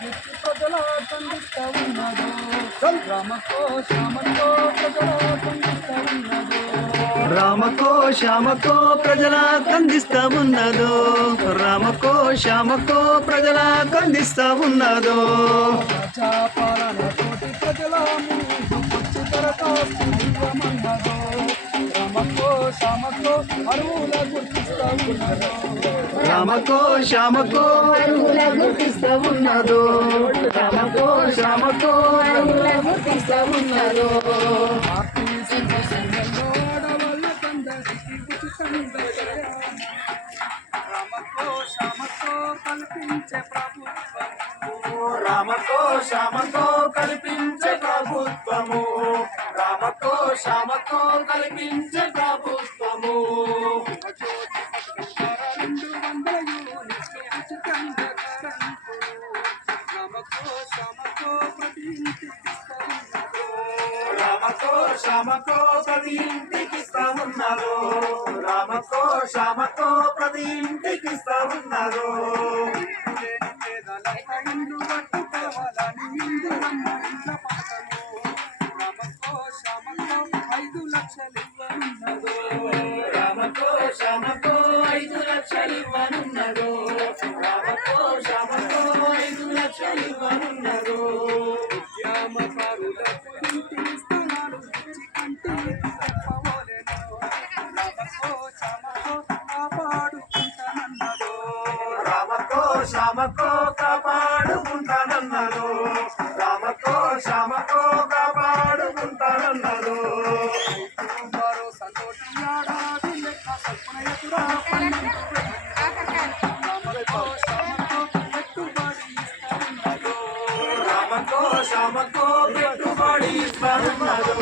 ప్రజల ఖండిస్తా ఉన్నదో రామకో శ్యామకో ప్రజల ఖండిస్తా ఉన్నదో రామకో శ్యామకో ప్రజల కందిస్తా ఉన్నదో రామకో శ్యామకో ప్రజల కందిస్తా ఉన్నదో ప్రజాపాలన తోటి ప్రజల ముందు దరఖాస్తు ఇవ్వమన్నదో రామకో శ్యామకో అరువుల గుర్తిస్తా ఉన్నదో రామకో శ్యామకో అరువుల గుర్తిస్తా ఉన్నదో రామకో శ్యామకో అరువుల గుర్తిస్తా ఉన్నదో రామకో శ్యామకో కల్పించే ప్రభుత్వము రామకో శ్యామకో కల్పించే ప్రభుత్వము రామకో శ్యామకో కల్పించే ప్రభుత్వము 200 యూనిట్ల ఉచితంగా కరెంటు రామకో శ్యామకో ప్రతి రామకో శ్యామకో ప్రతి ఇంటికి ఇస్తా ఉన్నారు రామకో శ్యామకో ప్రతి ఇంటికి ఇస్తా ఉన్నారు ఇండ్లు కట్టుకోవాలని ఇందులమ్మ ఇండ్ల పథకము రామకో శ్యామకో 5 లక్షలు ఇవ్వనున్నదో రామకో శ్యామకో 5 లక్షలు ఇవ్వనున్నదో రామకో శ్యామకో 5 లక్షలు ఇవ్వనున్నదో ఉద్యమకారులకు ఇంటి స్థలాలు ఇచ్చి కంటి చెప్పవలెను రామకో శ్యామకో కాపాడుకుంటానన్నదో రామకో శ్యామకో కాపాడుకుంటానన్నదో రామకో శ్యామకో కాపాడుకుంటానన్నదో మరో సంతోషి ఏడాది లెక్క సల్పున ఎదురా రామకో శ్యామకో పెట్టుబడి ఇస్తానన్నదో రామకో శ్యామకో పెట్టుబడి ఇస్తానన్నదో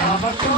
రామకో